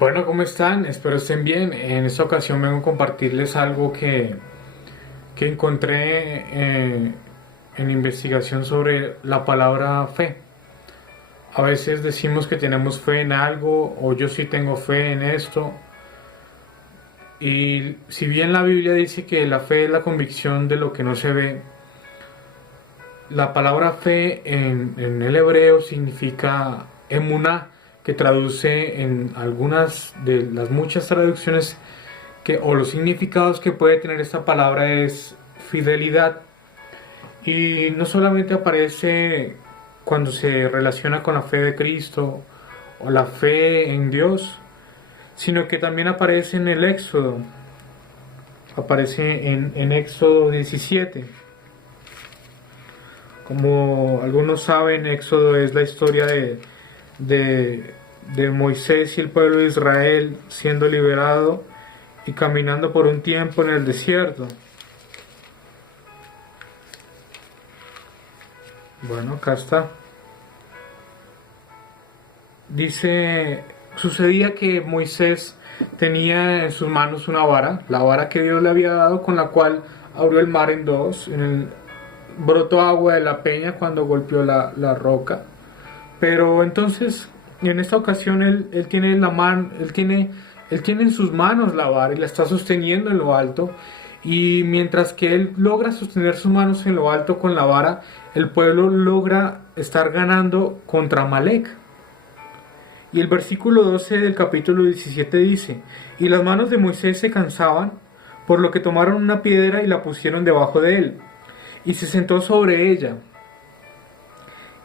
Bueno, ¿cómo están? Espero estén bien. En esta ocasión vengo a compartirles algo que encontré en investigación sobre la palabra fe. A veces decimos que tenemos fe en algo o yo sí tengo fe en esto. Y si bien la Biblia dice que la fe es la convicción de lo que no se ve, la palabra fe en el hebreo significa emuná, que traduce en algunas de las muchas traducciones o los significados que puede tener esta palabra es fidelidad. Y no solamente aparece cuando se relaciona con la fe de Cristo o la fe en Dios, sino que también aparece en el Éxodo. Aparece en Éxodo 17. Como algunos saben, Éxodo es la historia de Moisés y el pueblo de Israel siendo liberado y caminando por un tiempo en el desierto. Bueno, acá está. Dice, sucedía que Moisés tenía en sus manos una vara, la vara que Dios le había dado, con la cual abrió el mar en dos. Brotó agua de la peña cuando golpeó la roca. Pero entonces, en esta ocasión, él tiene en sus manos la vara y la está sosteniendo en lo alto. Y mientras que él logra sostener sus manos en lo alto con la vara, el pueblo logra estar ganando contra Amalek. Y el versículo 12 del capítulo 17 dice: y las manos de Moisés se cansaban, por lo que tomaron una piedra y la pusieron debajo de él, y se sentó sobre ella.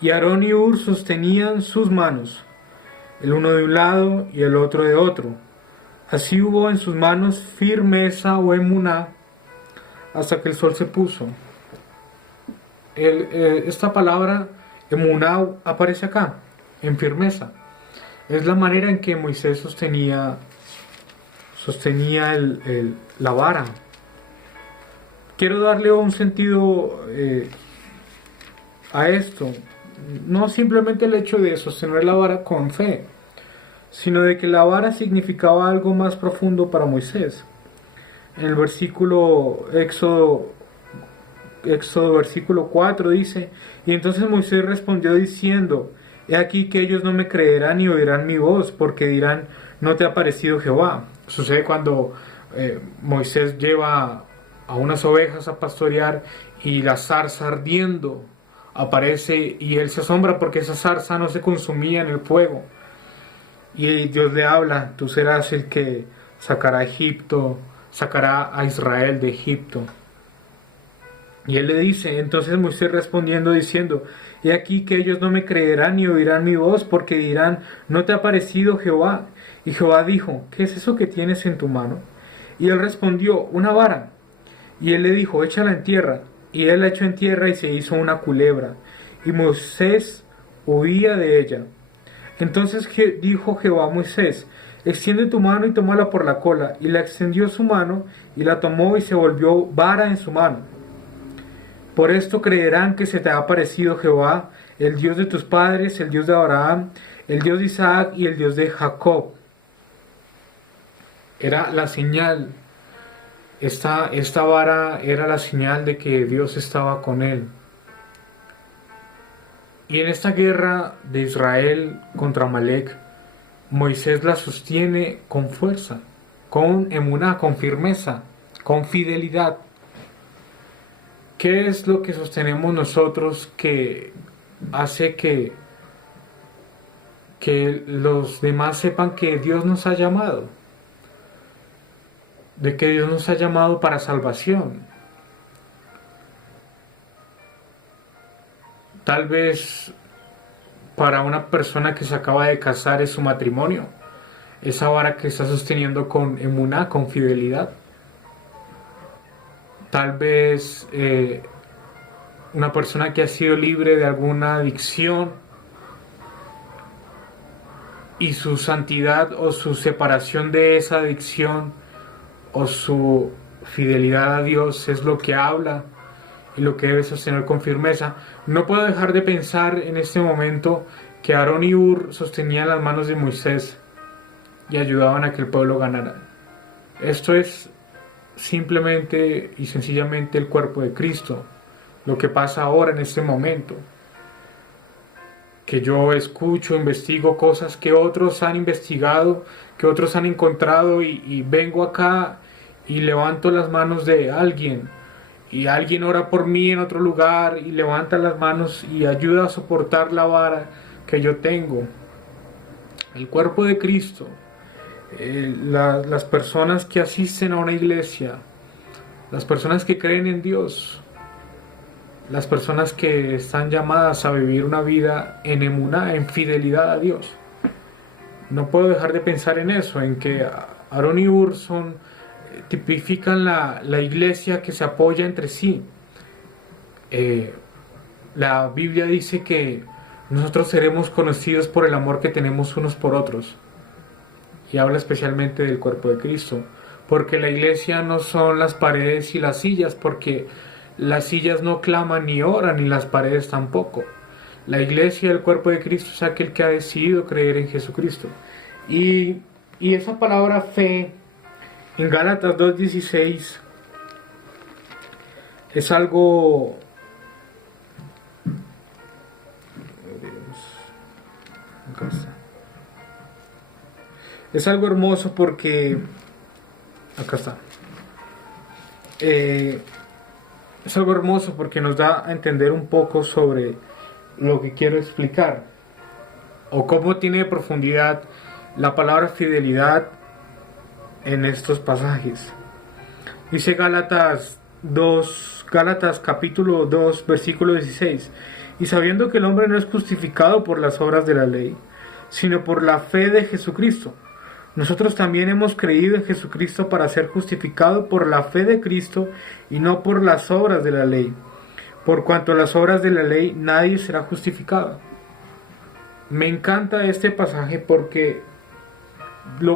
Y Aarón y Hur sostenían sus manos, el uno de un lado y el otro de otro. Así hubo en sus manos firmeza o emuná hasta que el sol se puso. Esta palabra emuná aparece acá, en firmeza. Es la manera en que Moisés sostenía la vara. Quiero darle un sentido a esto. No simplemente el hecho de sostener la vara con fe, sino de que la vara significaba algo más profundo para Moisés. En el versículo Éxodo versículo 4 dice: y entonces Moisés respondió diciendo: he aquí que ellos no me creerán ni oirán mi voz, porque dirán: no te ha parecido Jehová. Sucede cuando Moisés lleva a unas ovejas a pastorear y la zarza ardiendo aparece, y él se asombra porque esa zarza no se consumía en el fuego. Y Dios le habla: tú serás el que sacará a Israel de Egipto. Y él le dice, entonces Moisés respondiendo diciendo: he aquí que ellos no me creerán ni oirán mi voz, porque dirán: no te ha parecido Jehová. Y Jehová dijo: ¿qué es eso que tienes en tu mano? Y él respondió: una vara. Y él le dijo: échala en tierra. Y él la echó en tierra y se hizo una culebra. Y Moisés huía de ella. Entonces dijo Jehová a Moisés: extiende tu mano y tómala por la cola. Y la extendió su mano y la tomó y se volvió vara en su mano. Por esto creerán que se te ha aparecido Jehová, el Dios de tus padres, el Dios de Abraham, el Dios de Isaac y el Dios de Jacob. Era la señal. Esta vara era la señal de que Dios estaba con él. Y en esta guerra de Israel contra Amalek, Moisés la sostiene con fuerza, con emuná, con firmeza, con fidelidad. ¿Qué es lo que sostenemos nosotros que hace que los demás sepan que Dios nos ha llamado? De que Dios nos ha llamado para salvación. Tal vez para una persona que se acaba de casar es su matrimonio, esa vara que está sosteniendo con emuná, con fidelidad. Tal vez una persona que ha sido libre de alguna adicción y su santidad o su separación de esa adicción o su fidelidad a Dios es lo que habla y lo que debe sostener con firmeza. No puedo dejar de pensar en este momento que Aarón y Hur sostenían las manos de Moisés y ayudaban a que el pueblo ganara. Esto es simplemente y sencillamente el cuerpo de Cristo, lo que pasa ahora en este momento, que yo escucho, investigo cosas que otros han investigado, que otros han encontrado y vengo acá y levanto las manos de alguien y alguien ora por mí en otro lugar y levanta las manos y ayuda a soportar la vara que yo tengo. El cuerpo de Cristo, las personas que asisten a una iglesia, las personas que creen en Dios, las personas que están llamadas a vivir una vida en emuná, en fidelidad a Dios. No puedo dejar de pensar en eso, en que Aarón y Hur tipifican la iglesia que se apoya entre sí. La Biblia dice que nosotros seremos conocidos por el amor que tenemos unos por otros. Y habla especialmente del cuerpo de Cristo. Porque la iglesia no son las paredes y las sillas, porque las sillas no claman ni oran, ni las paredes tampoco. La iglesia del cuerpo de Cristo es aquel que ha decidido creer en Jesucristo. Y esa palabra fe, en Gálatas 2:16, es algo... Es algo hermoso porque... Acá está. Es algo hermoso porque nos da a entender un poco sobre lo que quiero explicar. O cómo tiene profundidad la palabra fidelidad en estos pasajes. Dice Gálatas capítulo 2, versículo 16. Y sabiendo que el hombre no es justificado por las obras de la ley, sino por la fe de Jesucristo. Nosotros también hemos creído en Jesucristo para ser justificado por la fe de Cristo y no por las obras de la ley. Por cuanto a las obras de la ley nadie será justificado. Me encanta este pasaje porque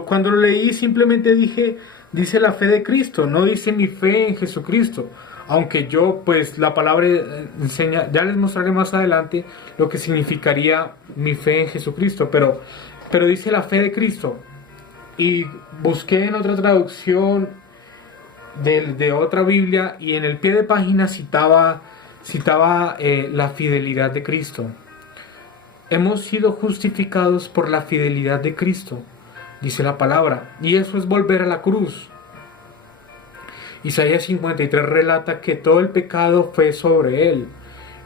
cuando lo leí simplemente dice la fe de Cristo, no dice mi fe en Jesucristo. Aunque yo, pues la palabra enseña, ya les mostraré más adelante lo que significaría mi fe en Jesucristo, pero dice la fe de Cristo. Y busqué en otra traducción de otra Biblia y en el pie de página citaba la fidelidad de Cristo. Hemos sido justificados por la fidelidad de Cristo, dice la palabra, y eso es volver a la cruz. Isaías 53 relata que todo el pecado fue sobre él,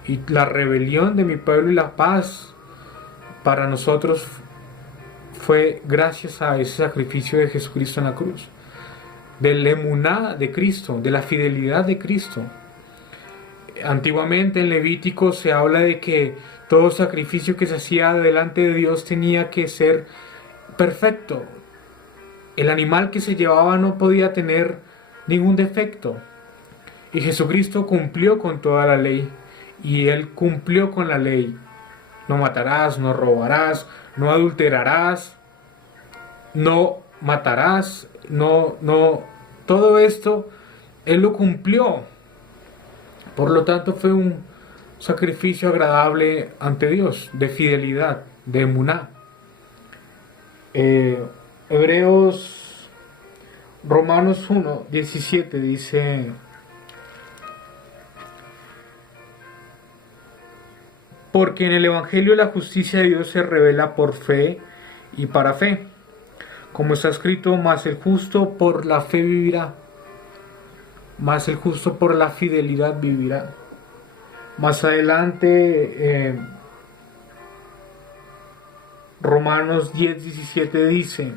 y la rebelión de mi pueblo y la paz para nosotros fue gracias a ese sacrificio de Jesucristo en la cruz, del emuná de Cristo, de la fidelidad de Cristo. Antiguamente en Levítico se habla de que todo sacrificio que se hacía delante de Dios tenía que ser perfecto. El animal que se llevaba no podía tener ningún defecto. Y Jesucristo cumplió con toda la ley. Y Él cumplió con la ley. No matarás, no robarás, no adulterarás, no matarás, no, todo esto Él lo cumplió. Por lo tanto fue un sacrificio agradable ante Dios, de fidelidad, de emuná. Romanos 1:17 dice: porque en el Evangelio la justicia de Dios se revela por fe y para fe, como está escrito, mas el justo por la fe vivirá, mas el justo por la fidelidad vivirá. Más adelante, Romanos 10:17 dice,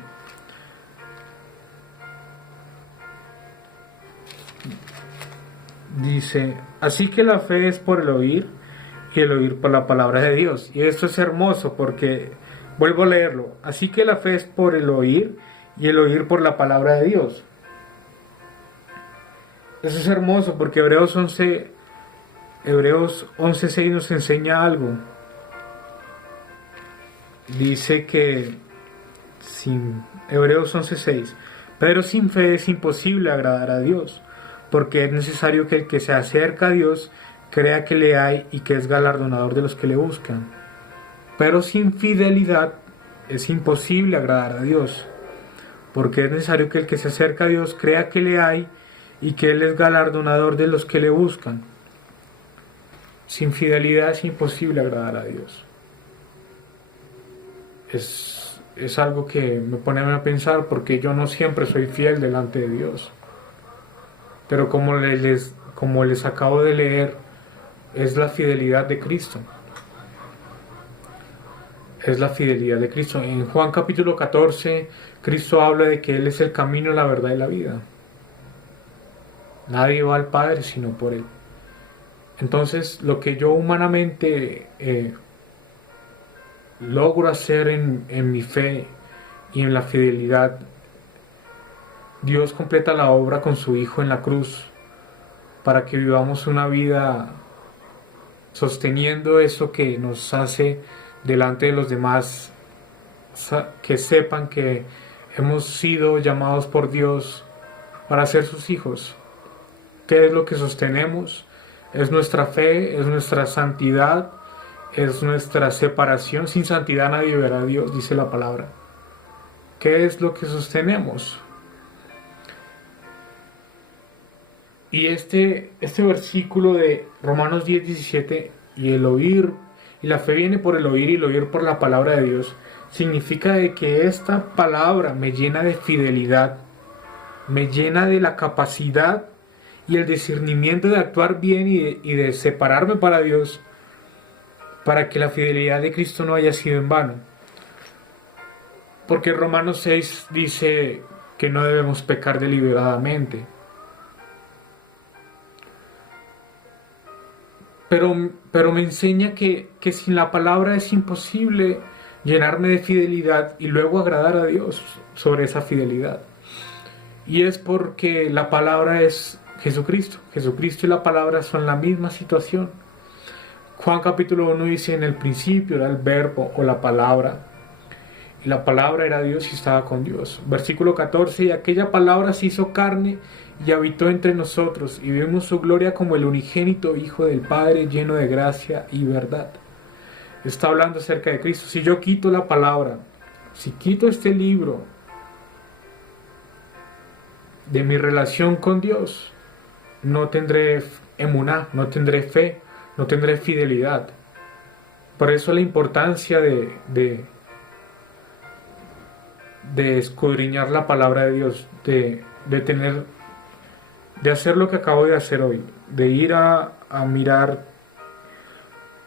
así que la fe es por el oír, y el oír por la palabra de Dios. Y esto es hermoso porque, vuelvo a leerlo, así que la fe es por el oír, y el oír por la palabra de Dios. Eso es hermoso porque Hebreos 11:6 nos enseña algo. Dice que Hebreos 11:6, pero sin fe es imposible agradar a Dios, porque es necesario que el que se acerca a Dios crea que le hay y que es galardonador de los que le buscan. Pero sin fidelidad es imposible agradar a Dios. porque es necesario que el que se acerca a Dios crea que le hay y que Él es galardonador de los que le buscan. Sin fidelidad es imposible agradar a Dios. Es algo que me pone a pensar, porque yo no siempre soy fiel delante de Dios. Pero como les acabo de leer, es la fidelidad de Cristo. Es la fidelidad de Cristo. En Juan capítulo 14, Cristo habla de que Él es el camino, la verdad y la vida. Nadie va al Padre sino por Él. Entonces, lo que yo humanamente logro hacer en mi fe y en la fidelidad, Dios completa la obra con su Hijo en la cruz para que vivamos una vida sosteniendo eso que nos hace delante de los demás, que sepan que hemos sido llamados por Dios para ser sus hijos. ¿Qué es lo que sostenemos? Es nuestra fe, es nuestra santidad, es nuestra separación. Sin santidad nadie verá a Dios, dice la palabra. ¿Qué es lo que sostenemos? Y este versículo de Romanos 10:17, y el oír, y la fe viene por el oír y el oír por la palabra de Dios, significa de que esta palabra me llena de fidelidad, me llena de la capacidad y el discernimiento de actuar bien y de separarme para Dios, para que la fidelidad de Cristo no haya sido en vano. Porque Romanos 6 dice que no debemos pecar deliberadamente. Pero me enseña que sin la palabra es imposible llenarme de fidelidad y luego agradar a Dios sobre esa fidelidad. Y es porque la palabra es Jesucristo. Jesucristo y la palabra son la misma situación. Juan capítulo 1 dice: en el principio era el verbo o la palabra, y la palabra era Dios y estaba con Dios. Versículo 14: y aquella palabra se hizo carne y habitó entre nosotros, y vimos su gloria como el unigénito Hijo del Padre, lleno de gracia y verdad. Está hablando acerca de Cristo. Si yo quito la palabra, si quito este libro de mi relación con Dios, no tendré emuná, no tendré fe, no tendré fidelidad. Por eso la importancia de escudriñar la palabra de Dios, de hacer lo que acabo de hacer hoy, de ir a mirar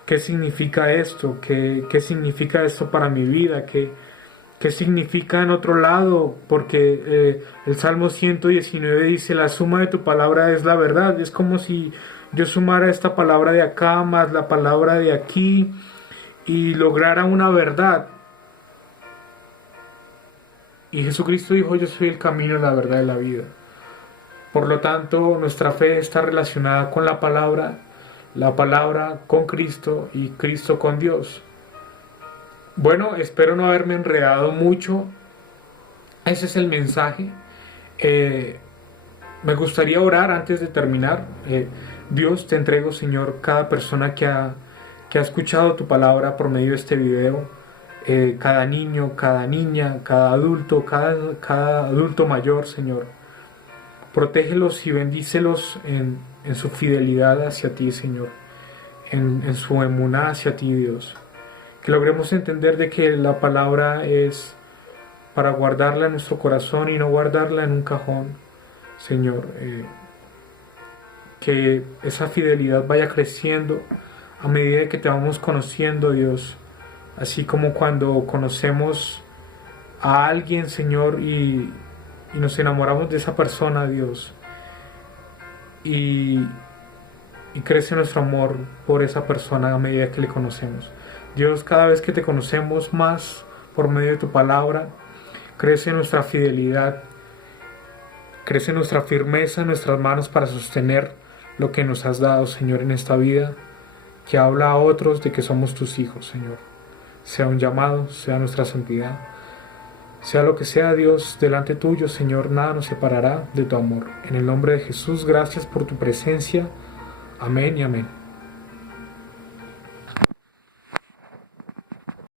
qué significa esto, qué significa esto para mi vida, qué significa en otro lado, porque el Salmo 119 dice: la suma de tu palabra es la verdad. Es como si yo sumara esta palabra de acá más la palabra de aquí y lograra una verdad. Y Jesucristo dijo: yo soy el camino, la verdad y la vida. Por lo tanto, nuestra fe está relacionada con la palabra con Cristo y Cristo con Dios. Bueno, espero no haberme enredado mucho. Ese es el mensaje. Me gustaría orar antes de terminar. Dios, te entrego, Señor, cada persona que ha escuchado tu palabra por medio de este video. Cada niño, cada niña, cada adulto, cada adulto mayor, Señor. Protégelos y bendícelos en su fidelidad hacia ti, Señor, en su emuná hacia ti, Dios. Que logremos entender de que la palabra es para guardarla en nuestro corazón y no guardarla en un cajón, Señor. Que esa fidelidad vaya creciendo a medida que te vamos conociendo, Dios. Así como cuando conocemos a alguien, Señor, y nos enamoramos de esa persona, Dios, y crece nuestro amor por esa persona a medida que le conocemos. Dios, cada vez que te conocemos más por medio de tu palabra, crece nuestra fidelidad, crece nuestra firmeza en nuestras manos para sostener lo que nos has dado, Señor, en esta vida, que habla a otros de que somos tus hijos, Señor. Sea un llamado, sea nuestra santidad. Sea lo que sea, Dios, delante tuyo, Señor, nada nos separará de tu amor. En el nombre de Jesús, gracias por tu presencia. Amén y amén.